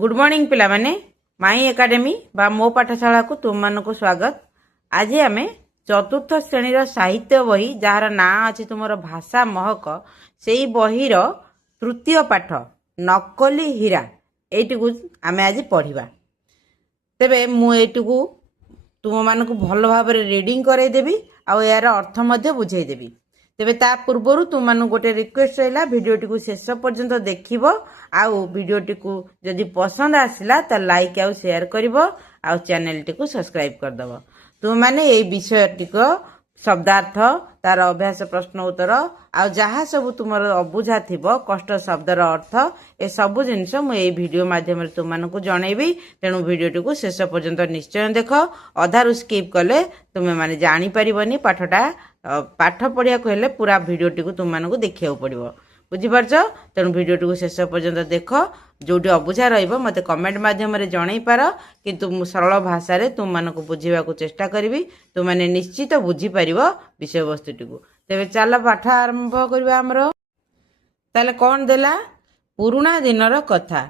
Good morning पिला माने माई academy बा मो पाठशाला को तुम मान को स्वागत। आज आम चतुर्थ श्रेणी साहित्य बही जार ना अच्छी तुम भाषा महक से बहीर तृतीय पाठ नकली हीरा यही आम आज पढ़ा। तेबे मुझे तुम मान को भल भाव रीडिंग करदेवी आउ यार अर्थ बुझेदेवी। तेबे ता पूर्वर तुम मान गोटे रिक्वेस्ट रहा भिडटी को शेष पर्यंत देखिब आउ भिडटी को जदि पसंद आसला तो लाइक आउ शेयर करिब आउ चैनल टी को सब्सक्राइब करदब। तुम माने ये विषयटी को शब्दार्थ तार अभ्यास प्रश्न उत्तर आउ जहाँ सब तुम अबुझा थिब कष्ट शब्दर अर्थ ए सबु जिनस मुझे भिडियो माध्यम तुम मान को जनइबी। तेणु भिडियोटी को शेष पर्यंत निश्चय देख। अधारू स्किप कले तुम्हें माने जानी परिबनी पाठटा पाठ पढ़िया हेल्ले पूरा भिडियोटी को तुम मान को देखा पड़ो बुझीपारच। तेणु भिडियोटी को शेष पर्यंत देख जोटी अबुझा रत कमेंट माध्यम जन पार किंतु सरल भाषा रे तुम मान को बुझा चेष्टा करी तुम मैंने निश्चित बुझीपर विषय वस्तुटी को। तेरे चल पाठ आरंभ करवा। ताले कौन देला पुराणा दिनर कथा।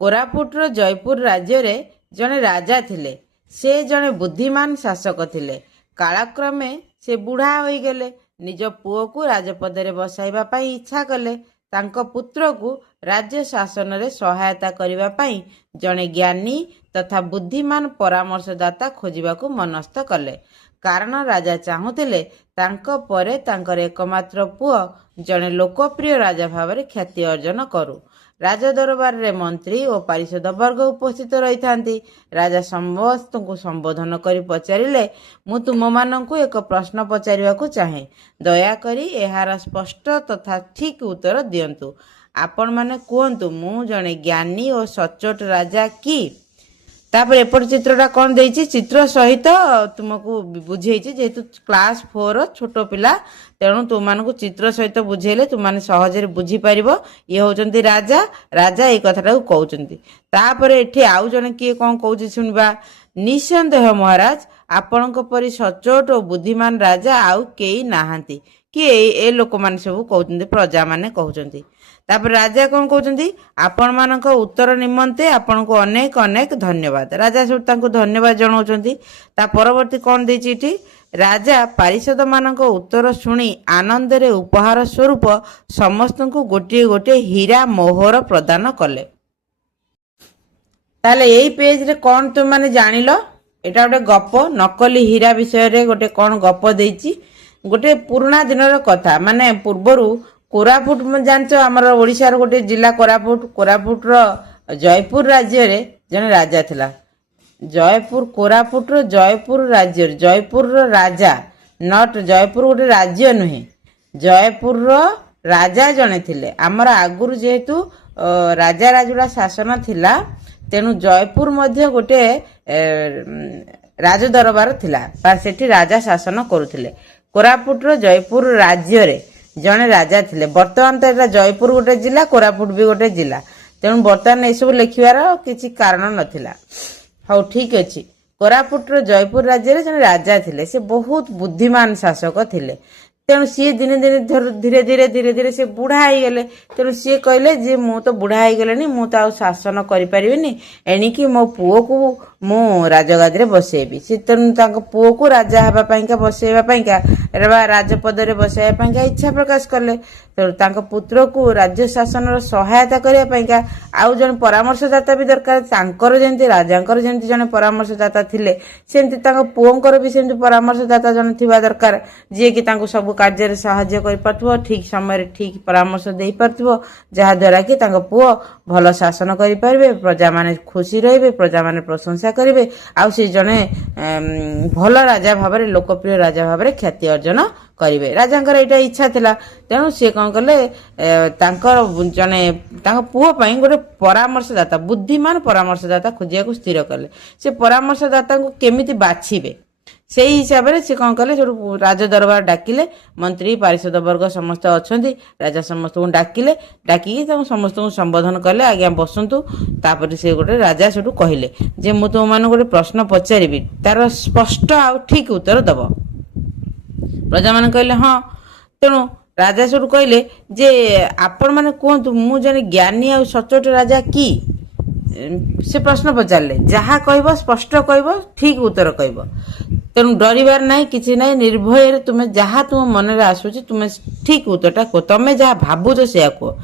कोरापुटर जयपुर राज्य रे जने राजा थिले। से जने बुद्धिमान शासक थिले। कालक्रमे से बुढ़ा हो गले। निज पुओ को राजपदरे बसाइबा पाई इच्छा कले। तांको पुत्र को राज्य शासन रे सहायता करिबा पाई जने ज्ञानी तथा बुद्धिमान परामर्शदाता खोजिबा को मनस्थ कले। कारण राजा चाहुतिले तांको परे तांकर एकमात्र पुओ जने लोकप्रिय राजा भावरे ख्याति अर्जन करू। राजा दरबार रे मंत्री और पारिषद वर्ग उपस्थित रही थांती। राजा समस्त को संबोधन करी पचारिले मु तुम माननकु एक प्रश्न पचारिबा को चाहे। दयाकरी एहार स्पष्ट तथा ठीक उत्तर दियंतु। आपण माने कहंतु मु जने ज्ञानी और सचोट राजा की। तापर एपट चित्रटा कौन देछि चित्र सहित तुमको बुझेछि जेहेतु क्लास 4 छोट पिला तेणु तुम मान को चित्र सहित बुझेले तुम माने सहजरे बुझी परिबो। ये होचंती राजा। राजा ए कथाटा को कहउचंती। तापर एठी आउ जने किए कोन कहउछि सुनबा। निसंदेह महाराज आपणक परि सचोट और बुद्धिमान राजा आउ केई नाहांती कि ए लोक मान सब कहउचंती प्रजा माने कहउचंती। तापर राजा कौन कहते आपण मान उत्तर निमंते आपण को अनेक अनेक धन्यवाद। राजा सब तांको धन्यवाद जनाउछंती। ता परवर्ती कौन देछि राजा पारिषद मान उत्तर शुणी आनंद रे उपहार स्वरूप समस्त को गोटे गोटे हीरा मोहर प्रदान कले। ताले यही पेज रे कौन तुम माने जानिलो एटा गोटे गप नकली हीरा विषय रे गोटे कौन गप देछि गोटे पुराना दिनर कथा। माने पूर्वरु कोरापुट जानच आमर ओडिशार गोटे जिला कोरापुट जयपुर राज्य रे जने राजा थिला। कोरापुट जयपुर राज्य जयपुर राजा नट जयपुर गोटे राज्य नुहे जयपुर राजा जने थिले। आमर आगुरु जेहेतु राजा राजुड़ा शासन थिला तेणु जयपुर मध्य गोटे राज दरबार थिला सेठी राजा शासन करुथिले। कोरापुट जयपुर राज्य रे जने राजा थिले। वर्तमान तो जयपुर गोटे जिला कोरापुट भी गोटे जिला तेणु बर्तमान ये सब लिखार किसी कारण नथिला। हाँ ठीक अच्छी। कोरापुट जयपुर राज्य रे जने राजा थिले। से बहुत बुद्धिमान शासक थिले। तेणु सी दिने दिने धीरे धीरे से बुढ़ा हो गले। तेणु सी कहले जे मु तो बुढ़ा हो गले मु तो आ शासन करिपारिबिनी एणिकी मो पुओ को मु राजगादी बसैबी। से तेणु पुओ को राजा हवा पाइका बसैबा पाइका राजपदरे बसैबा पाइका इच्छा प्रकाश कले। तेणु पुत्र को राज्य शासन सहायता करने पाइका आउ जन परामर्शदाता भी दरकार। तांकर जेंति राजांकर जेंति जने परामर्शदाता थिले सेंति तांको पुओंकर भी सेंति परामर्शदाता जने थिबा दरकार जे कि तांको सब कार्य साहाय्य कर पारथुव ठीक समय ठीक परामर्श दे पारथुव जहा द्वारा कि तांको पुओ भल शासन करि पारबे। प्रजा माने खुशी रहिबे प्रजा माने प्रशंसा करिवे आउ से जने भल राजा भाबरे लोकप्रिय राजा भाबरे ख्याति अर्जन करिवे। राजांकर एटा इच्छा थिला तेणु से कौन कले तांकर जने तांको पुओ पई गोटे परामर्शदाता बुद्धिमान परामर्शदाता खोजिया को स्थिर कले। से परामर्शदाता को केमिति बाछिबे से हिसाब से कौन कले राज दरबार डाकिले। मंत्री पारिषद वर्ग समस्त अछंती। राजा समस्त को डाकिले डाकी समस्त को संबोधन कले आज्ञा बसंतु। तापर से गोटे राजा सेठू कहले जे मु तुम मान गोटे प्रश्न पचारिबी तार स्पष्ट आ ठीक उत्तर दब। प्रजा मान कहले हाँ। तेणु राजा सेठू कहले जे आपण माने कहतु मु जने ज्ञानी आ सचोट राजा की। से प्रश्न पचारे जहाँ कह स्पष्ट कह ठीक उत्तर कह तेणु डरबार ना कि ना निर्भय तुम्हें जहाँ तुम मन में आसूची तुम्हें ठीक उत्तरटा कह तुम्हें जहाँ भावुच से कह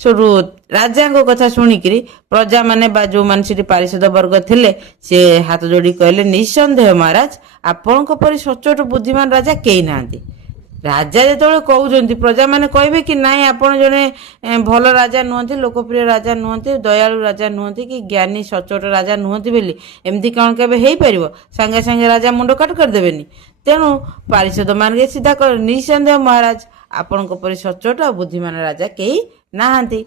सेठू राजा कथा शुणिकी प्रजा माने जो मैंने पारिषद वर्ग थे सी हाथ जोड़ी कहले निसंदेह महाराज आपण परी सचोट बुद्धिमान राजा कई ना राजा जो कहते प्रजा मैंने कहे कि नाई आपण जड़े भल राजा नुहति लोकप्रिय राजा नुहति दयालु राजा नुहति कि ज्ञानी सचोट राजा नुहति बोली एमती कौन के सांगे सांगे राजा मुंड काट करदेवेनि तेणु पारिषद मान सीधा निसंदेह महाराज आपण परी सचोट और बुद्धिमान राजा कई नाहांती।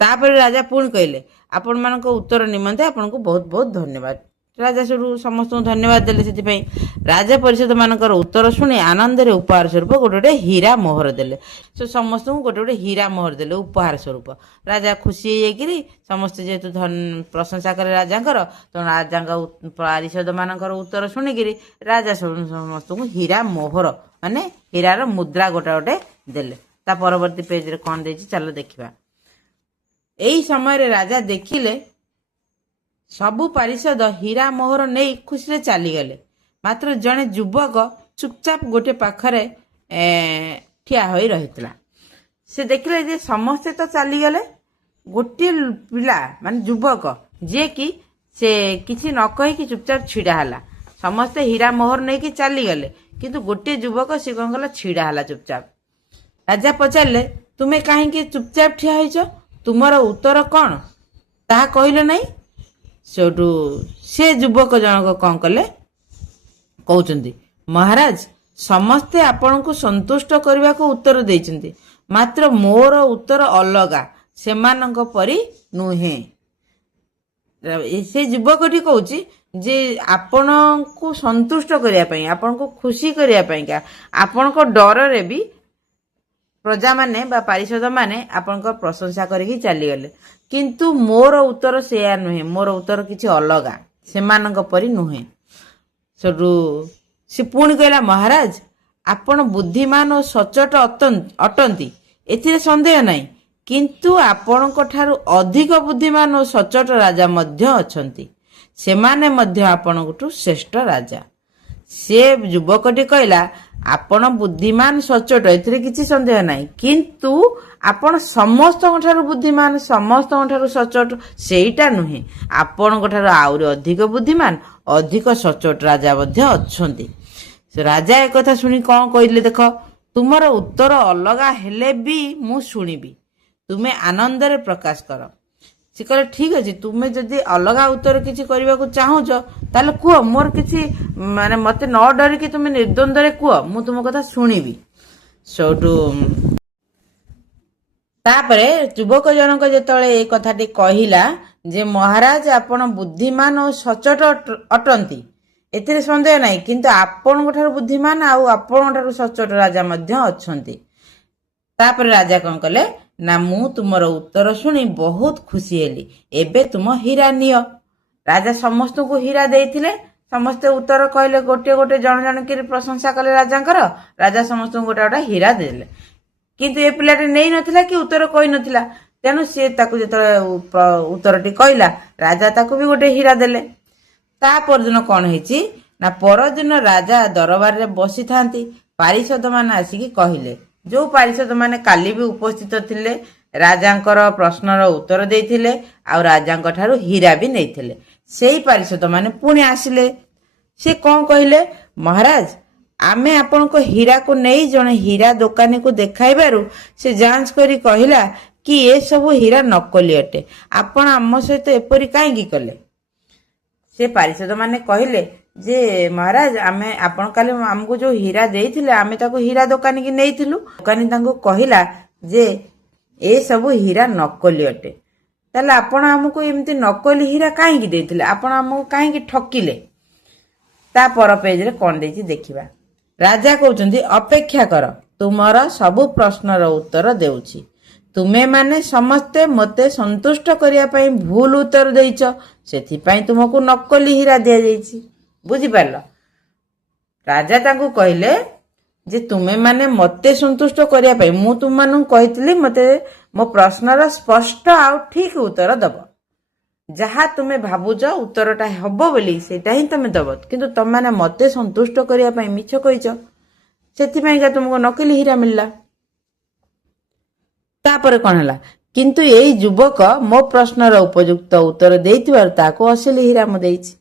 तापर राजा पुणी कहले आपण मान उत्तर निमंते आपण को बहुत बहुत धन्यवाद। राजा सब समस्त धन्यवाद देले से राजा परिषद मानकर उत्तर शुणी आनंद रे उपहार स्वरूप गोटे गोटे हीरा मोहर देले सो समस्त गोटे गोटे हीरा मोहर देले उपहार स्वरूप राजा खुशी होगी समस्त जेहेतु प्रशंसा करे राजा तो राजा पारिषद मानकर उत्तर शुणिकी राजा समस्त को हीरा मोहर माने हीरार मुद्रा गोटे गोटे देले। ता परवर्ती पेज रे कौन देछि चलो देखिबा। एही समय रे राजा देखिले सबु पारिषद हीरा मोहर नहीं खुशी चली गले मात्र जड़े युवक चुपचाप गोटे पाखरे ठिया हो रही से देखले जे समस्ते तो चली गले गोटे पिला मान युवक जे कि से किसी न कही चुपचाप छिड़ा हला समस्ते हीरा मोहर नहीं कि चली गले किंतु गोटे युवक सी कौन कला छिड़ा हला चुपचाप। राजा पचारे तुम्हें कहीं चुपचाप ठिया होइछ तुमर उत्तर कौन ताहा कहले नहीं सेठू से युवक जनक कौन कले कहते महाराज समस्ते आपण को संतुष्ट करने को उत्तर देइछन्ति मात्र मोर उत्तर अलगा सेमानंक परी नुहे। से युवकटी कहूँ जे आपण को संतुष्ट करने आपण को खुशी करने आपण को डर रे भी प्रजा माने बा पारिषद माने आपण को प्रशंसा करके चली गले किंतु मोर उत्तर सेया नुहे मोर उत्तर किछि अलगा सेमानंक परी नुहे। सेठू से पुणी कहला महाराज आपण बुद्धिमान और सचोट अटंती एथिरे संदेह नहीं किंतु आपणक ठारू अधिक बुद्धिमान और सचोट राजा मध्य अछंती सेमाने मध्य आपणकठू श्रेष्ठ राजा। से युवकटी कहला आपण बुद्धिमान सचोट एथिरे किछि संदेह नहीं किंतु आपण समस्त ठारू बुद्धिमान समस्त ठारू सचोट सेईटा नुहे आपण ठारू आउरी अधिक बुद्धिमान अधिक सचोट राजा मध्य अछंती। राजा एक कथा सुनी कौन कहले देख तुमर उत्तर अलगा हेले भी मु शुणिबी तुम्हें आनंद रे प्रकाश कर। से कहले ठीक अच्छे तुम्हें जदि अलगा उत्तर किसी करने को चाहूच ताले कुह मोर किसी माने मते न डरिकी तुम्हें निर्द्वंद रे कुह मु तुम कथा शुणिबी। सेठू तापरे युवक जनक जेतळे ए कथाटी कहिला जे महाराज आपण बुद्धिमान और सचोट अटंती एथिरे संदेह नहीं किंतु आपण ठारू बुद्धिमान आउ आपण ठारू सचोट राजा मध्य अछंती। तापर राजा कौन कले ना मु तुमर उत्तर शुणी बहुत खुशी हेली एबे तुम हीरा नियो। राजा समस्त को हीरा देइथिले समस्ते उत्तर कहले गोटे गोटे जन जन की प्रशंसा कले राजा समस्त गोटे गोटे हीरा देले किंतु ए पिलाटी नहीं नथिला कि उत्तर कहि नथिला तेनु से ताकू जेतळे उत्तरटी कहला राजा ताकू भी गोटे हीरा देले। ता परदिन कौन हेची ना परदिन राजा दरबार रे बसी थांती पारिषद मान आसिकी कहिले जो पारिषद माने काली भी उपस्थित थिले राजांकर प्रश्नर उत्तर देइथिले आ राजांक ठारू हीरा भी नैथिले सेही पारिषद माने पुणी आसिले से कौन कहले महाराज आमे आपण को हीरा को नहीं जने हीरा दुकानी को देखाइबारु से जांच करी कहिला कि ए सब हीरा नकली अटे आपण आम सहित एपरी काहेकि कले। से पारिषद माने कहले जे महाराज आमे आपण काले हमको जो हीरा देइथिले आमे ताको हीरा दुकानी की नैथिलु दुकानी तांको कहिला जे ए सब हीरा नकली अटे ताले आपण हमको एमती नकली हीरा काहेकि देइथिले आपण हमको काहेकि ठकिले। ता पर पेज रे कोन देछि देखिबा। राजा कहउचंदी अपेक्षा कर तुमर सब प्रश्नर उत्तर देउछि तुमे माने समस्ते मते संतुष्ट करिया पई भूल उत्तर देइछ सेथि पई तुमको नकली हीरा दिया जाइछि बुझी पारल। राजा तांको कहले जे तुमे माने मते संतुष्ट करिया पई मु तुम मानु कहितली मते मो प्रश्नर स्पष्ट आ ठीक उत्तर दब ଯାହା ତୁମେ ଭାବୁଛ ଉତ୍ତରଟା ହବ ବୋଲି ସେଇଟା ହିଁ ତମେ ଦବ, କିନ୍ତୁ ତମେ ମତେ ସନ୍ତୁଷ୍ଟ କରିବା ପାଇଁ ମିଛ କହିଛ, ସେଥିପାଇଁକା ତୁମକୁ ନକଲି ହୀରା ମିଳିଲା। ତାପରେ କଣ ହେଲା, କିନ୍ତୁ ଏଇ ଯୁବକ ମୋ ପ୍ରଶ୍ନର ଉପଯୁକ୍ତ ଉତ୍ତର ଦେଇଥିବାରୁ ତାକୁ ଅସଲି ହୀରା ମୁଁ ଦେଇଛି।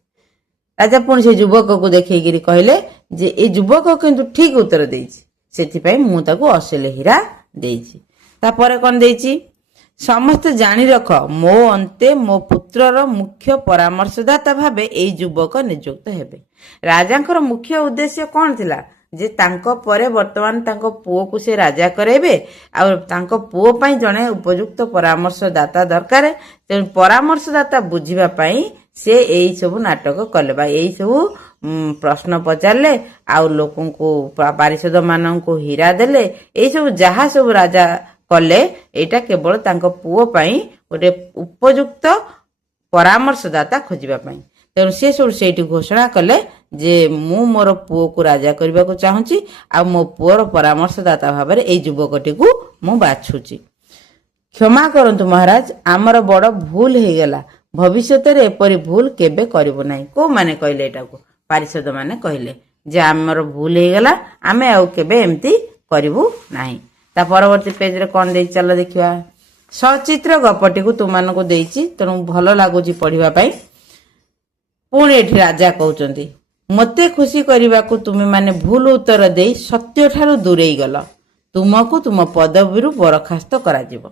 ରାଜା ପୁଣି ସେ ଯୁବକକୁ ଦେଖେଇକିରି କହିଲେ ଯେ ଏ ଯୁବକ କିନ୍ତୁ ଠିକ ଉତ୍ତର ଦେଇଛି, ସେଥିପାଇଁ ମୁଁ ତାକୁ ଅସଲି ହୀରା ଦେଇଛି। ତାପରେ କଣ ଦେଇଛି, ସମସ୍ତେ ଜାଣି ରଖ ମୋ ଅନ୍ତେ ମୋ ପୁତ୍ରର ମୁଖ୍ୟ ପରାମର୍ଶଦାତା ଭାବେ ଏଇ ଯୁବକ ନିଯୁକ୍ତ ହେବେ। ରାଜାଙ୍କର ମୁଖ୍ୟ ଉଦ୍ଦେଶ୍ୟ କଣ ଥିଲା, ଯେ ତାଙ୍କ ପରେ ବର୍ତ୍ତମାନ ତାଙ୍କ ପୁଅକୁ ସେ ରାଜା କରାଇବେ, ଆଉ ତାଙ୍କ ପୁଅ ପାଇଁ ଜଣେ ଉପଯୁକ୍ତ ପରାମର୍ଶଦାତା ଦରକାର। ତେଣୁ ପରାମର୍ଶଦାତା ବୁଝିବା ପାଇଁ ସେ ଏଇ ସବୁ ନାଟକ କଲେ ବା ଏଇ ସବୁ ପ୍ରଶ୍ନ ପଚାରିଲେ, ଆଉ ଲୋକଙ୍କୁ ପାରିଷଦ ମାନଙ୍କୁ ହୀରା ଦେଲେ, ଏଇ ସବୁ ଯାହା ସବୁ ରାଜା କଲେ ଏଇଟା କେବଳ ତାଙ୍କ ପୁଅ ପାଇଁ ଗୋଟେ ଉପଯୁକ୍ତ ପରାମର୍ଶଦାତା ଖୋଜିବା ପାଇଁ। ତେଣୁ ସେ ସବୁ ସେଇଠି ଘୋଷଣା କଲେ ଯେ ମୁଁ ମୋର ପୁଅକୁ ରାଜା କରିବାକୁ ଚାହୁଁଛି, ଆଉ ମୋ ପୁଅର ପରାମର୍ଶଦାତା ଭାବରେ ଏଇ ଯୁବକଟିକୁ ମୁଁ ବାଛୁଛି। କ୍ଷମା କରନ୍ତୁ ମହାରାଜ, ଆମର ବଡ଼ ଭୁଲ ହେଇଗଲା, ଭବିଷ୍ୟତରେ ଏପରି ଭୁଲ କେବେ କରିବୁ ନାହିଁ। କୋଉମାନେ କହିଲେ ଏଟାକୁ? ପାରିଷଦ ମାନେ କହିଲେ ଯେ ଆମର ଭୁଲ ହେଇଗଲା, ଆମେ ଆଉ କେବେ ଏମିତି କରିବୁ ନାହିଁ। ତା ପରବର୍ତ୍ତୀ ପେଜରେ କଣ ଦେଇଛି ଚାଲ ଦେଖିବା। ସଚିତ୍ର ଗପଟିକୁ ତୁମମାନଙ୍କୁ ଦେଇଛି, ତେଣୁ ଭଲ ଲାଗୁଛି ପଢିବା ପାଇଁ। ପୁଣି ଏଠି ରାଜା କହୁଛନ୍ତି, ମୋତେ ଖୁସି କରିବାକୁ ତୁମେ ମାନେ ଭୁଲ ଉତ୍ତର ଦେଇ ସତ୍ୟଠାରୁ ଦୂରେଇ ଗଲ, ତୁମକୁ ତୁମ ପଦବୀରୁ ବରଖାସ୍ତ କରାଯିବ।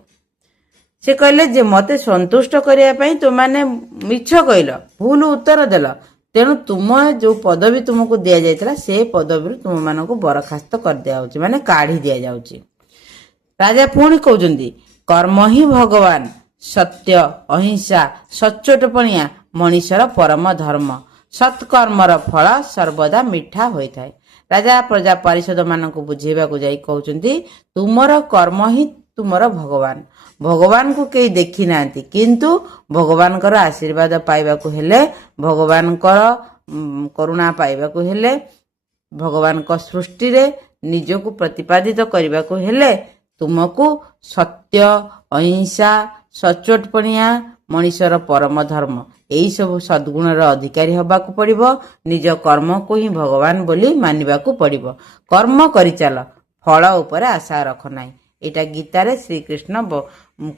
ସେ କହିଲେ ଯେ ମୋତେ ସନ୍ତୁଷ୍ଟ କରିବା ପାଇଁ ତୁମମାନେ ମିଛ କହିଲ, ଭୁଲ ଉତ୍ତର ଦେଲ, ତେଣୁ ତୁମ ଯୋଉ ପଦବୀ ତୁମକୁ ଦିଆଯାଇଥିଲା ସେ ପଦବୀରୁ ତୁମମାନଙ୍କୁ ବରଖାସ୍ତ କରିଦିଆଯାଉଛି, ମାନେ କାଢି ଦିଆଯାଉଛି। ରାଜା ପୁଣି କହୁଛନ୍ତି, କର୍ମ ହିଁ ଭଗବାନ, ସତ୍ୟ, ଅହିଂସା, ସଚ୍ଚୋଟପଣିଆ ମଣିଷର ପରମ ଧର୍ମ, ସତ୍କର୍ମର ଫଳ ସର୍ବଦା ମିଠା ହୋଇଥାଏ। ରାଜା ପ୍ରଜା ପାରିଷଦ ମାନଙ୍କୁ ବୁଝେଇବାକୁ ଯାଇ କହୁଛନ୍ତି, ତୁମର କର୍ମ ହିଁ ତୁମର ଭଗବାନ। ଭଗବାନଙ୍କୁ କେହି ଦେଖି ନାହାନ୍ତି, କିନ୍ତୁ ଭଗବାନଙ୍କର ଆଶୀର୍ବାଦ ପାଇବାକୁ ହେଲେ, ଭଗବାନଙ୍କର କରୁଣା ପାଇବାକୁ ହେଲେ, ଭଗବାନଙ୍କ ସୃଷ୍ଟିରେ ନିଜକୁ ପ୍ରତିପାଦିତ କରିବାକୁ ହେଲେ ତୁମକୁ ସତ୍ୟ, ଅହିଂସା, ସଚ୍ଚୋଟପଣିଆ ମଣିଷର ପରମ ଧର୍ମ, ଏଇ ସବୁ ସଦ୍ଗୁଣର ଅଧିକାରୀ ହେବାକୁ ପଡିବ। ନିଜ କର୍ମକୁ ହିଁ ଭଗବାନ ବୋଲି ମାନିବାକୁ ପଡିବ। କର୍ମ କରିଚାଲ, ଫଳ ଉପରେ ଆଶା ରଖ ନାହିଁ, ଏଇଟା ଗୀତାରେ ଶ୍ରୀକୃଷ୍ଣ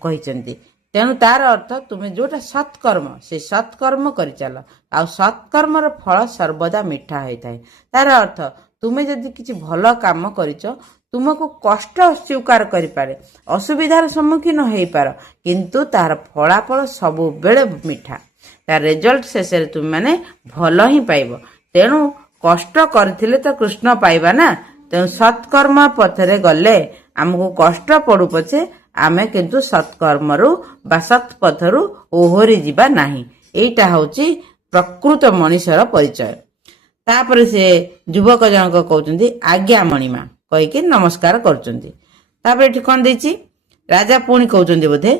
କହିଛନ୍ତି। ତେଣୁ ତାର ଅର୍ଥ ତୁମେ ଯୋଉଟା ସତ୍କର୍ମ ସେ ସତ୍କର୍ମ କରିଚାଲ, ଆଉ ସତ୍କର୍ମର ଫଳ ସର୍ବଦା ମିଠା ହୋଇଥାଏ। ତାର ଅର୍ଥ ତୁମେ ଯଦି କିଛି ଭଲ କାମ କରିଛ, ତୁମକୁ କଷ୍ଟ ସ୍ୱୀକାର କରିପାରେ, ଅସୁବିଧାର ସମ୍ମୁଖୀନ ହେଇପାର, କିନ୍ତୁ ତାର ଫଳାଫଳ ସବୁବେଳେ ମିଠା, ତାର ରେଜଲ୍ଟ ଶେଷରେ ତୁମେ ମାନେ ଭଲ ହିଁ ପାଇବ। ତେଣୁ କଷ୍ଟ କରିଥିଲେ ତ କୃଷ୍ଣ ପାଇବା ନା, ତେଣୁ ସତ୍କର୍ମ ପଥରେ ଗଲେ ଆମକୁ କଷ୍ଟ ପଡୁ ପଛେ ଆମେ କିନ୍ତୁ ସତ୍କର୍ମରୁ ବା ସତ୍ ପଥରୁ ଓହରି ଯିବା ନାହିଁ। ଏଇଟା ହଉଛି ପ୍ରକୃତ ମଣିଷର ପରିଚୟ। ତାପରେ ସେ ଯୁବକ ଜଣକ କହୁଛନ୍ତି, ଆଜ୍ଞା ମଣିମା କହିକି ନମସ୍କାର କରୁଛନ୍ତି। ତାପରେ ଏଠି କଣ ଦେଇଛି, ରାଜା ପୁଣି କହୁଛନ୍ତି ବୋଧେ,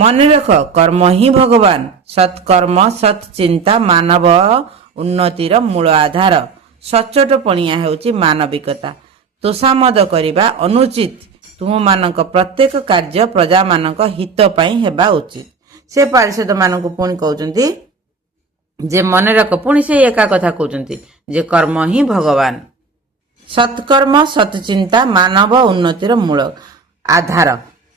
ମନେ ରଖ କର୍ମ ହିଁ ଭଗବାନ, ସତ୍କର୍ମ ସତ୍ ଚିନ୍ତା ମାନବ ଉନ୍ନତିର ମୂଳ ଆଧାର, ସଚ୍ଚୋଟପଣିଆ ହେଉଛି ମାନବିକତା, ତୋଷାମଦ କରିବା ଅନୁଚିତ, ତୁମମାନଙ୍କ ପ୍ରତ୍ୟେକ କାର୍ଯ୍ୟ ପ୍ରଜାମାନଙ୍କ ହିତ ପାଇଁ ହେବା ଉଚିତ। ସେ ପାରିଷଦ ମାନଙ୍କୁ ପୁଣି କହୁଛନ୍ତି ଯେ ମନେ ରଖ, ପୁଣି ସେ ଏକା କଥା କହୁଛନ୍ତି ଯେ କର୍ମ ହିଁ ଭଗବାନ, ସତ୍କର୍ମ ସତ୍ଚିନ୍ତା ମାନବ ଉନ୍ନତିର ମୂଳ ଆଧାର।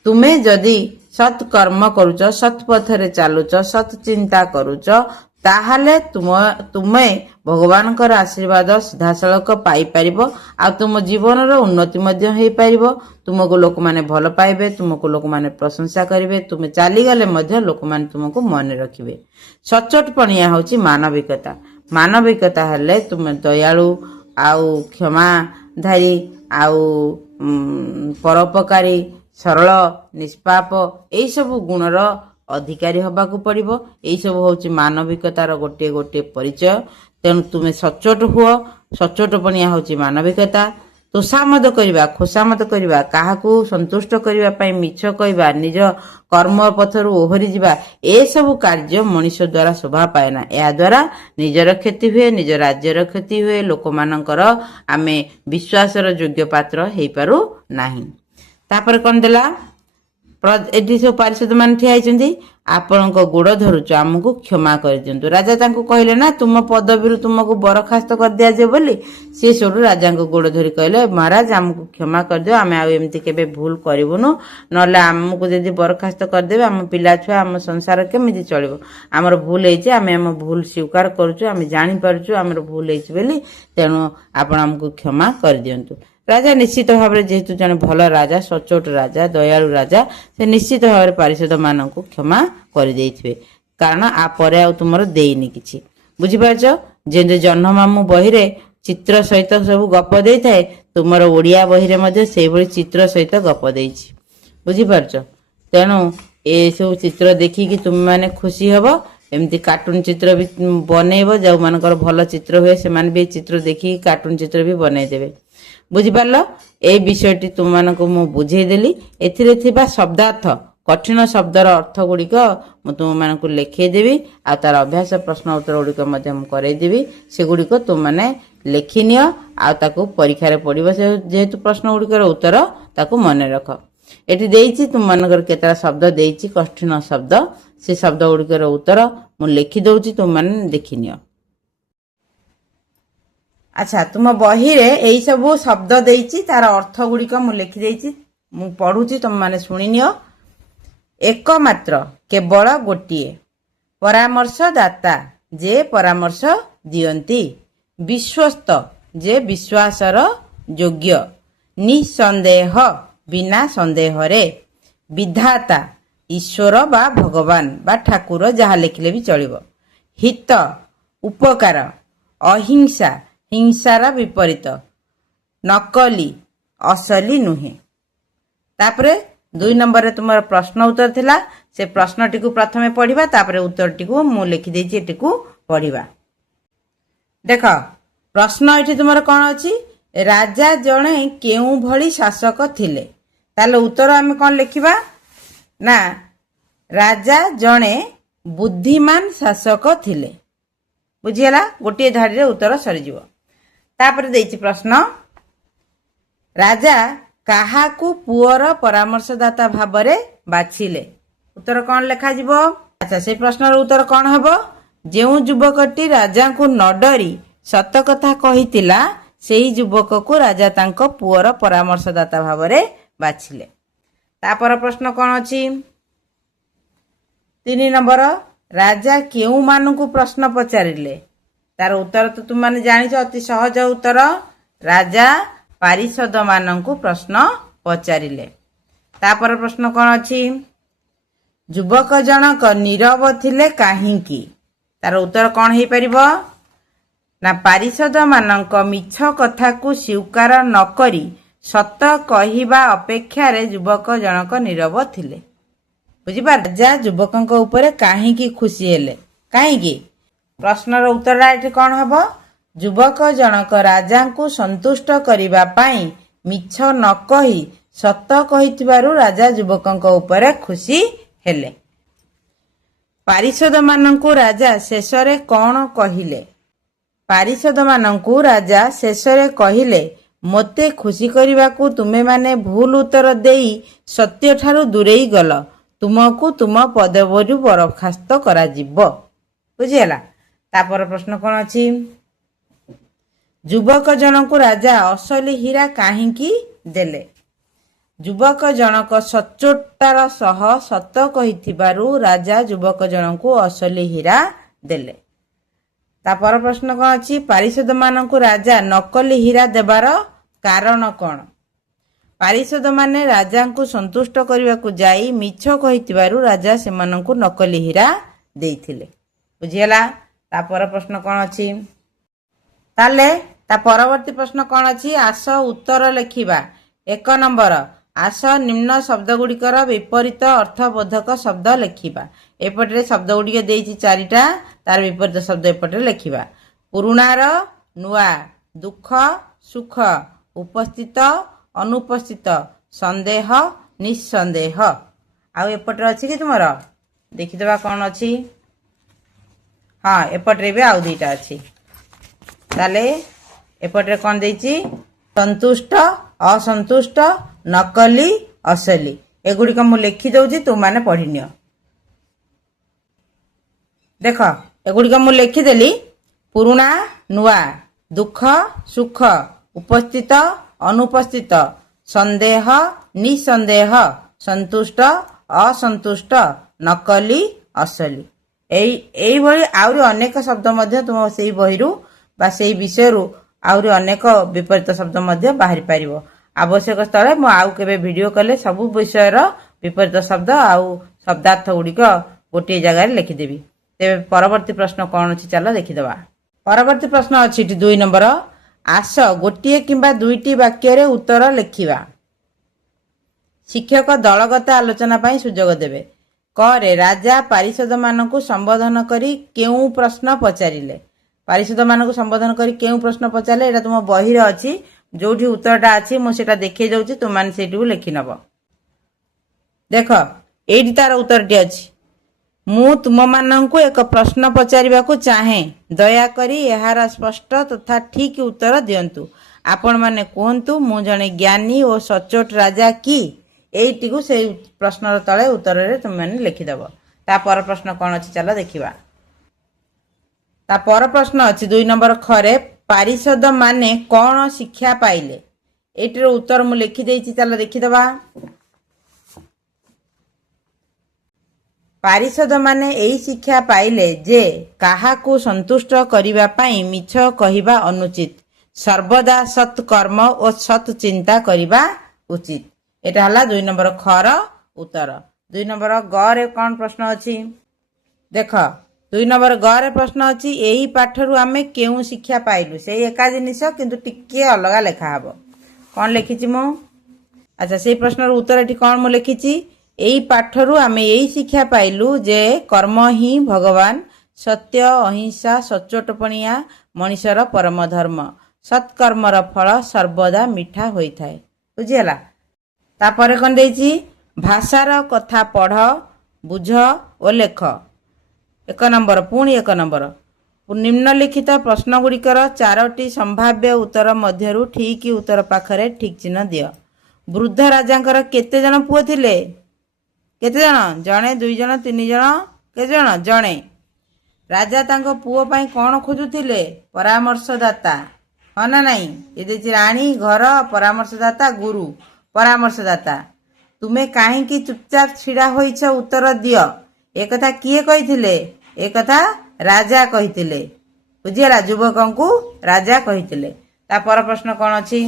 ତୁମେ ଯଦି ସତ୍କର୍ମ କରୁଛ, ସତ୍ ପଥରେ ଚାଲୁଛ, ସତ୍ ଚିନ୍ତା କରୁଛ, ତାହେଲେ ତୁମେ ଭଗବାନଙ୍କର ଆଶୀର୍ବାଦ ସିଧାସଳଖ ପାଇପାରିବ, ଆଉ ତୁମ ଜୀବନର ଉନ୍ନତି ମଧ୍ୟ ହେଇପାରିବ। ତୁମକୁ ଲୋକମାନେ ଭଲ ପାଇବେ, ତୁମକୁ ଲୋକମାନେ ପ୍ରଶଂସା କରିବେ, ତୁମେ ଚାଲିଗଲେ ମଧ୍ୟ ଲୋକମାନେ ତୁମକୁ ମନେ ରଖିବେ। ସଚ୍ଚୋଟପଣିଆ ହେଉଛି ମାନବିକତା। ମାନବିକତା ହେଲେ ତୁମେ ଦୟାଳୁ, ଆଉ କ୍ଷମାଧାରୀ, ଆଉ ପରୋପକାରୀ, ସରଳ, ନିଷ୍ପାପ, ଏଇସବୁ ଗୁଣର ଅଧିକାରୀ ହବାକୁ ପଡିବ। ଏଇସବୁ ହଉଛି ମାନବିକତାର ଗୋଟିଏ ଗୋଟିଏ ପରିଚୟ। ତେଣୁ ତୁମେ ସଚ୍ଚୋଟ ହୁଅ, ସଚ୍ଚୋଟପଣିଆ ହେଉଛି ମାନବିକତା। ତୋଷାମଦ କରିବା, ଖୋସାମଦ କରିବା, କାହାକୁ ସନ୍ତୁଷ୍ଟ କରିବା ପାଇଁ ମିଛ କହିବା, ନିଜ କର୍ମ ପଥରୁ ଓହରି ଯିବା, ଏସବୁ କାର୍ଯ୍ୟ ମଣିଷ ଦ୍ୱାରା ଶୋଭା ପାଏ ନା। ଏହା ଦ୍ୱାରା ନିଜର କ୍ଷତି ହୁଏ, ନିଜ ରାଜ୍ୟର କ୍ଷତି ହୁଏ, ଲୋକମାନଙ୍କର ଆମେ ବିଶ୍ୱାସର ଯୋଗ୍ୟ ପାତ୍ର ହେଇପାରୁ ନାହିଁ। ତାପରେ କଣ ଦେଲା, ଏଠି ସବୁ ପାରିଷଦ ମାନେ ଠିଆ ହେଇଛନ୍ତି, ଆପଣଙ୍କ ଗୋଡ଼ ଧରୁଛୁ, ଆମକୁ କ୍ଷମା କରିଦିଅନ୍ତୁ। ରାଜା ତାଙ୍କୁ କହିଲେ ନା ତୁମ ପଦବୀରୁ ତୁମକୁ ବରଖାସ୍ତ କରିଦିଆଯିବ ବୋଲି। ସିଏ ସେଠୁ ରାଜାଙ୍କ ଗୋଡ଼ ଧରି କହିଲେ ମହାରାଜ ଆମକୁ କ୍ଷମା କରିଦିଅ, ଆମେ ଆଉ ଏମିତି କେବେ ଭୁଲ କରିବୁନୁ, ନହେଲେ ଆମକୁ ଯଦି ବରଖାସ୍ତ କରିଦେବେ ଆମ ପିଲା ଛୁଆ ଆମ ସଂସାର କେମିତି ଚଳିବ। ଆମର ଭୁଲ ହେଇଛି, ଆମେ ଆମ ଭୁଲ ସ୍ୱୀକାର କରୁଛୁ, ଆମେ ଜାଣିପାରୁଛୁ ଆମର ଭୁଲ ହେଇଛି ବୋଲି, ତେଣୁ ଆପଣ ଆମକୁ କ୍ଷମା କରିଦିଅନ୍ତୁ। ରାଜା ନିଶ୍ଚିତ ଭାବରେ ଯେହେତୁ ଜଣେ ଭଲ ରାଜା, ସଚ୍ଚୋଟ ରାଜା, ଦୟାଳୁ ରାଜା, ସେ ନିଶ୍ଚିତ ଭାବରେ ପାରିଷଦ ମାନଙ୍କୁ କ୍ଷମା କରିଦେଇଥିବେ, କାରଣ ଆ ପରେ ଆଉ ତୁମର ଦେଇନି କିଛି। ବୁଝିପାରୁଛ? ଯେମିତି ଜହ୍ନମାମୁଁ ବହିରେ ଚିତ୍ର ସହିତ ସବୁ ଗପ ଦେଇଥାଏ, ତୁମର ଓଡ଼ିଆ ବହିରେ ମଧ୍ୟ ସେଇଭଳି ଚିତ୍ର ସହିତ ଗପ ଦେଇଛି। ବୁଝିପାରୁଛ? ତେଣୁ ଏସବୁ ଚିତ୍ର ଦେଖିକି ତୁମେ ମାନେ ଖୁସି ହବ। ଏମିତି କାର୍ଟୁନ ଚିତ୍ର ବି ବନେଇବ, ଯେଉଁମାନଙ୍କର ଭଲ ଚିତ୍ର ହୁଏ ସେମାନେ ବି ଚିତ୍ର ଦେଖିକି କାର୍ଟୁନ ଚିତ୍ର ବି ବନେଇଦେବେ। ବୁଝିପାରିଲ? ଏଇ ବିଷୟଟି ତୁମମାନଙ୍କୁ ମୁଁ ବୁଝେଇଦେଲି। ଏଥିରେ ଥିବା ଶବ୍ଦାର୍ଥ, କଠିନ ଶବ୍ଦର ଅର୍ଥ ଗୁଡ଼ିକ ମୁଁ ତୁମମାନଙ୍କୁ ଲେଖେଇଦେବି, ଆଉ ତାର ଅଭ୍ୟାସ ପ୍ରଶ୍ନ ଉତ୍ତର ଗୁଡ଼ିକ ମଧ୍ୟ ମୁଁ କରେଇଦେବି। ସେଗୁଡ଼ିକ ତୁମମାନେ ଲେଖିନିଅ, ଆଉ ତାକୁ ପରୀକ୍ଷାରେ ପଡ଼ିବ। ଯେହେତୁ ପ୍ରଶ୍ନ ଗୁଡ଼ିକର ଉତ୍ତର ତାକୁ ମନେ ରଖ। ଏଠି ଦେଇଛି ତୁମମାନଙ୍କର କେତେଟା ଶବ୍ଦ ଦେଇଛି, କଠିନ ଶବ୍ଦ। ସେ ଶବ୍ଦ ଗୁଡ଼ିକର ଉତ୍ତର ମୁଁ ଲେଖି ଦଉଛି, ତୁମମାନେ ଦେଖିନିଅ। ଆଚ୍ଛା, ତୁମ ବହିରେ ଏଇ ସବୁ ଶବ୍ଦ ଦେଇଛି, ତାର ଅର୍ଥ ଗୁଡ଼ିକ ମୁଁ ଲେଖିଦେଇଛି, ମୁଁ ପଢୁଛି, ତୁମମାନେ ଶୁଣିନିଅ। ଏକମାତ୍ର, କେବଳ ଗୋଟିଏ। ପରାମର୍ଶଦାତା, ଯେ ପରାମର୍ଶ ଦିଅନ୍ତି। ବିଶ୍ୱସ୍ତ, ଯେ ବିଶ୍ୱାସର ଯୋଗ୍ୟ। ନିଃସନ୍ଦେହ, ବିନା ସନ୍ଦେହରେ। ବିଧାତା, ଈଶ୍ୱର ବା ଭଗବାନ ବା ଠାକୁର, ଯାହା ଲେଖିଲେ ବି ଚଳିବ। ହିତ, ଉପକାର। ଅହିଂସା, ହିଂସାର ବିପରୀତ। ନକଲି, ଅସଲି ନୁହେଁ। ତାପରେ 2 ନମ୍ବରରେ ତୁମର ପ୍ରଶ୍ନ ଉତ୍ତର ଥିଲା, ସେ ପ୍ରଶ୍ନଟିକୁ ପ୍ରଥମେ ପଢିବା, ତାପରେ ଉତ୍ତରଟିକୁ ମୁଁ ଲେଖିଦେଇଛି, ଏଟିକୁ ପଢିବା। ଦେଖ, ପ୍ରଶ୍ନ ଏଠି ତୁମର କ'ଣ ଅଛି? ରାଜା ଜଣେ କେଉଁ ଭଳି ଶାସକ ଥିଲେ? ତାହେଲେ ଉତ୍ତର ଆମେ କ'ଣ ଲେଖିବା ନା, ରାଜା ଜଣେ ବୁଦ୍ଧିମାନ ଶାସକ ଥିଲେ। ବୁଝିଗଲା? ଗୋଟିଏ ଧାଡ଼ିରେ ଉତ୍ତର ସରିଯିବ। ତାପରେ ଦେଇଛି ପ୍ରଶ୍ନ, ରାଜା କାହାକୁ ପୁଅର ପରାମର୍ଶଦାତା ଭାବରେ ବାଛିଲେ? ଉତ୍ତର କ'ଣ ଲେଖାଯିବ? ଆଚ୍ଛା, ସେଇ ପ୍ରଶ୍ନର ଉତ୍ତର କ'ଣ ହେବ? ଯେଉଁ ଯୁବକଟି ରାଜାଙ୍କୁ ନ ଡରି ସତ କଥା କହିଥିଲା, ସେହି ଯୁବକକୁ ରାଜା ତାଙ୍କ ପୁଅର ପରାମର୍ଶଦାତା ଭାବରେ ବାଛିଲେ। ତାପର ପ୍ରଶ୍ନ କ'ଣ ଅଛି? 3 ନମ୍ବର, ରାଜା କେଉଁମାନଙ୍କୁ ପ୍ରଶ୍ନ ପଚାରିଲେ? ତାର ଉତ୍ତର ତ ତୁମମାନେ ଜାଣିଛ, ଅତି ସହଜ ଉତ୍ତର। ରାଜା ପାରିଷଦ ମାନଙ୍କୁ ପ୍ରଶ୍ନ ପଚାରିଲେ। ତାପର ପ୍ରଶ୍ନ କ'ଣ ଅଛି? ଯୁବକ ଜଣକ ନୀରବ ଥିଲେ କାହିଁକି? ତାର ଉତ୍ତର କ'ଣ ହେଇପାରିବ ନା, ପାରିଷଦ ମାନଙ୍କ ମିଛ କଥାକୁ ସ୍ୱୀକାର ନ କରି ସତ କହିବା ଅପେକ୍ଷାରେ ଯୁବକ ଜଣକ ନୀରବ ଥିଲେ। ବୁଝିପାର? ରାଜା ଯୁବକଙ୍କ ଉପରେ କାହିଁକି ଖୁସି ହେଲେ? କାହିଁକି? ପ୍ରଶ୍ନର ଉତ୍ତରଟା ଏଠି କ'ଣ ହେବ? ଯୁବକ ଜଣକ ରାଜାଙ୍କୁ ସନ୍ତୁଷ୍ଟ କରିବା ପାଇଁ ମିଛ ନ କହି ସତ କହିଥିବାରୁ ରାଜା ଯୁବକଙ୍କ ଉପରେ ଖୁସି ହେଲେ। ପାରିଷଦ ମାନଙ୍କୁ ରାଜା ଶେଷରେ କ'ଣ କହିଲେ? ପାରିଷଦ ମାନଙ୍କୁ ରାଜା ଶେଷରେ କହିଲେ, ମୋତେ ଖୁସି କରିବାକୁ ତୁମେମାନେ ଭୁଲ ଉତ୍ତର ଦେଇ ସତ୍ୟଠାରୁ ଦୂରେଇ ଗଲ। ତୁମକୁ ତୁମ ପଦବୀରୁ ବରଖାସ୍ତ କରାଯିବ। ବୁଝିହେଲା? ତାପର ପ୍ରଶ୍ନ କ'ଣ ଅଛି? ଯୁବକ ଜଣକୁ ରାଜା ଅସଲି ହୀରା କାହିଁକି ଦେଲେ? ଯୁବକ ଜଣକ ସଚ୍ଚୋଟତାର ସହ ସତ କହିଥିବାରୁ ରାଜା ଯୁବକ ଜଣକୁ ଅସଲି ହୀରା ଦେଲେ। ତାପର ପ୍ରଶ୍ନ କ'ଣ ଅଛି? ପାରିଷଦ ମାନଙ୍କୁ ରାଜା ନକଲି ହୀରା ଦେବାର କାରଣ କ'ଣ? ପାରିଷଦ ମାନେ ରାଜାଙ୍କୁ ସନ୍ତୁଷ୍ଟ କରିବାକୁ ଯାଇ ମିଛ କହିଥିବାରୁ ରାଜା ସେମାନଙ୍କୁ ନକଲି ହୀରା ଦେଇଥିଲେ। ବୁଝିହେଲା? ତାପର ପ୍ରଶ୍ନ କ'ଣ ଅଛି? ତାହେଲେ ତା ପରବର୍ତ୍ତୀ ପ୍ରଶ୍ନ କ'ଣ ଅଛି? ଆସ ଉତ୍ତର ଲେଖିବା। 1 ନମ୍ବର, ଆସ ନିମ୍ନ ଶବ୍ଦ ଗୁଡ଼ିକର ବିପରୀତ ଅର୍ଥବୋଧକ ଶବ୍ଦ ଲେଖିବା। ଏପଟରେ ଶବ୍ଦ ଗୁଡ଼ିକ ଦେଇଛି 4ଟା, ତାର ବିପରୀତ ଶବ୍ଦ ଏପଟରେ ଲେଖିବା। ପୁରୁଣାର ନୂଆ, ଦୁଃଖ ସୁଖ, ଉପସ୍ଥିତ ଅନୁପସ୍ଥିତ, ସନ୍ଦେହ ନିଃସନ୍ଦେହ। ଆଉ ଏପଟରେ ଅଛି କି ତୁମର? ଦେଖିଦେବା କ'ଣ ଅଛି। ହଁ, ଏପଟରେ ବି ଆଉ 2ଟା ଅଛି। ତାହେଲେ ଏପଟରେ କ'ଣ ଦେଇଛି? ସନ୍ତୁଷ୍ଟ ଅସନ୍ତୁଷ୍ଟ, ନକଲି ଅସଲି। ଏଗୁଡ଼ିକ ମୁଁ ଲେଖି ଦେଉଛି, ତୁମମାନେ ପଢ଼ିନିଅ। देख एगुड़िक मु लिखिदेली पुराणा नुआ दुख सुख उपस्थित अनुपस्थित संदेह निसंदेह संतुष्ट असंतुष्ट नकली असली एई भली आउरी अनेक शब्द मध्य तुम सेई बहिरु बा सेई विषयरु आउरी अनेक विपरीत शब्द मध्य बाहरी पारिबो। आवश्यक स्थले मु आउ केबे वीडियो कले सब विषयर विपरीत शब्द आउ शब्दार्थ गुड़िक गोटे जगह लिखिदेवी। तेरे परवर्ती प्रश्न कौन अच्छी चलो देखीदबा। परवर्ती प्रश्न अच्छी 2 नंबर आस गोटे किंबा दुईटी वाक्य उत्तर लिखिबा। शिक्षक दलगत आलोचना पाई सुजोग देवे। करे राजा पारिषद मानकु संबोधन करी केउ प्रश्न पचारिले। पारिषद मानकु संबोधन करी केउ प्रश्न पचारिले एटा तुम बही रे अछि जोठी उत्तरटा अछि मु सेटा देखै जाउची तुम माने सेटू लिखि नबो। देख एठी तार उत्तरटी अछि मु तुम मानकु एक प्रश्न पचारिबाकु चाहे दयाकरी एहार स्पष्ट तथा ठीक उत्तर दियंतु। आपण माने कहंतु मु जने ज्ञानी और सचोट राजा की एटी को से प्रश्न तले उत्तर रे तुम माने लिखिदब। ता पर प्रश्न कोन अछि चलो देखिबा। ता पर प्रश्न अछि 2 नंबर खरे पारिषद माने कोन शिक्षा पाइले। एटीर उत्तर मु लिखि देइछि चलो देखिदबा। पारिषद माने एई शिक्षा पाइले जे काहाकू संतुष्ट करिबा पाई मिछ कहिबा अनुचित सर्वदा सत् कर्म और सत् चिंता करिबा उचित। एटा हला 2 नंबर खर उत्तर। 2 नंबर ग रे कोन प्रश्न अछि देख 2 नंबर ग रे प्रश्न अछि एही पाठरु आमे केउ शिक्षा पाइलु। सेही एका जिनिस किंतु टिके अलगा लेखा हबो। कोन लिखिछि मु अच्छा सेही प्रश्नर उत्तर एठी कोन मु लिखिछि एही पाठरु आमे एही शिक्षा पाइलु जे कर्म ही भगवान सत्य अहिंसा सचोटपणिया मनुष्यर परम धर्म सत्कर्मर फल सर्वदा मिठा होइथाय। बुझिला तापर कोन देइछि भाषार कथा पढ़ बुझ ओ लेख। 1 नंबर पुणी 1 नंबर निम्नलिखित प्रश्न गुड़िकर 4टी संभाव्य उत्तर मध्यरु ठीक उत्तर पाखरे ठीक चिन्ह दियो। वृद्ध राजांकर केते जन पुओ थिले केते जन जणे 2 जन 3 जन केते जन जणे। राजा तांको पुओ पाई कोन खोजुथिले परामर्शदाता हाँ ना नहीं ये देछि रानी घर परामर्शदाता गुरु परामर्शदाता। तुमे काहे की चुपचाप छिड़ा होइछ उत्तर दियो। ए कथा किए कहिथिले ए कथा राजा कहिथिले। बुझिला युवकंकु राजा कहिथिले। ता पर प्रश्न कोन अछि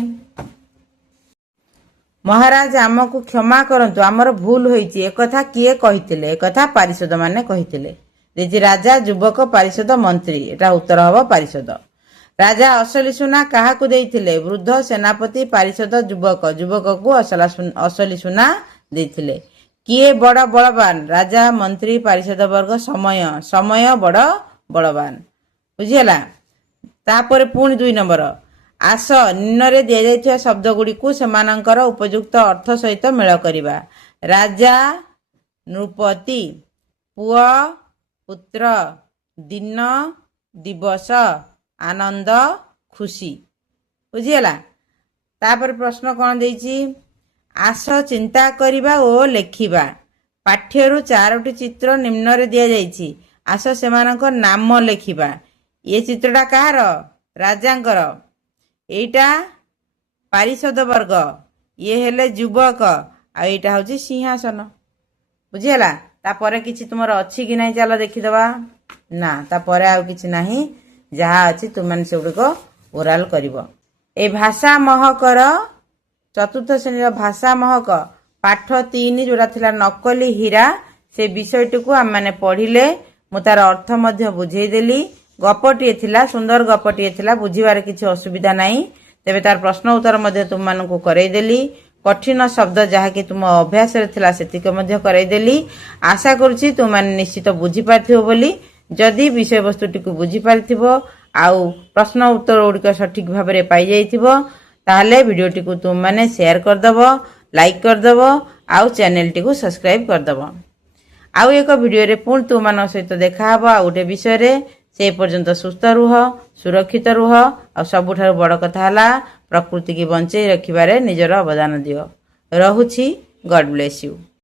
महाराज आमको क्षमा करंतु आमर भूल होइछि ए कथा किए कहिथिले। ए कथा पारिषद माने कहिथिले। देछि राजा युवक पारिषद मंत्री एटा उत्तर हबो पारिषद। राजा असली सुना काहाकु देइथिले वृद्ध सेनापति पारिषद युवक युवक को असली सुना देइथिले। किए बड़ बलवान राजा मंत्री पारिषद वर्ग समय समय बड़ बलवान। बुझिला तापर पुणी 2 नंबर आस निम्न दिया जाइथिया शब्द गुडी को सेमानंकर उपयुक्त अर्थ सहित मेल करिबा। राजा नृपति पुआ पुत्र दिन दिवस आनंद खुशी। बुझिला तापर प्रश्न कोन देइछि आस चिंता करिबा ओ लेखिबा। पाठ्यरु 4टी चित्र निम्न रे दिया जाइछि आस सेमानक नाम लेखिबा। ये चित्रटा कहार राजांकर एटा पारिषद वर्ग ये हेले युवक आ एटा होछि सिंहासन। बुझिला तापर किछि तुमर अछि कि नै चलो देखिदबा। ना तापर आ किछि नाही जहा अछि तुमन सेउडको ओराल करिवो। ए भाषा महकर 4th श्रेणी भाषा महक पाठ 3 जोड़ा थिला नकली हीरा से विषयटुकु हम माने पढ़िले मु तार अर्थ मध्य बुझेई देली। गपटिए थिला सुंदर गपटिए थिला बुझिबार किछि असुविधा नाही। तेबे तार प्रश्न उत्तर मध्य तुम मानकु करई देली। कठिन शब्द जहा कि तुम अभ्यास रे थिला सेतिक मध्य करई देली। आशा करूछि तुम माने निश्चित बुझि पाथिबो बोली। जदि विषय वस्तुटिकु बुझि पारिथिबो आउ प्रश्न उत्तर गुड़िक सठिक भाव में पाई जाइथिबो ताहले वीडियोटी को तुम माने शेयर कर दबो लाइक कर दबो आउ चैनल टी को सब्सक्राइब कर दबो। आउ एक वीडियो रे पुणी तुम मान सहित देखा हबो आ गोटे विषय रे। से पर्यंत सुस्थ रुह सुरक्षित रुह आ सबुठार बड़ कथा हला प्रकृति की बंचई रखिबारे निजर अवदान दियो। रहुछि गॉड ब्लेस यू।